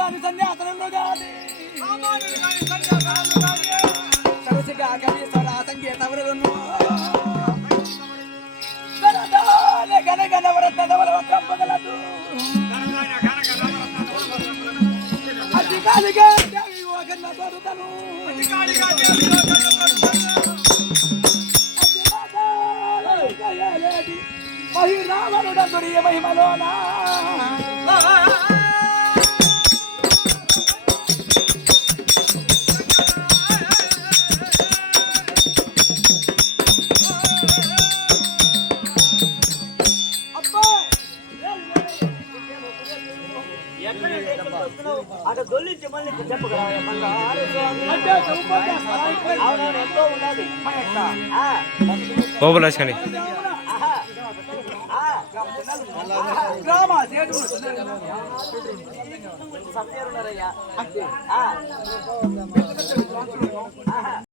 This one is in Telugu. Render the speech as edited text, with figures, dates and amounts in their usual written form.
కాని సన్యాసనంలో కాని సరసిగా కవీశ్వర సంగీతవరులను గనగన వరదవల కంపగలదు అధికారిగా దేవి ఓగన్న తోడుతను మహిరావణుడ దురియ మహిమలోనా అక్కడ దొల్లించి మళ్ళీ చెప్పగలరా ఎంతో ఉన్నది ఓబులాష్కని సమయాలున్నారయ్యా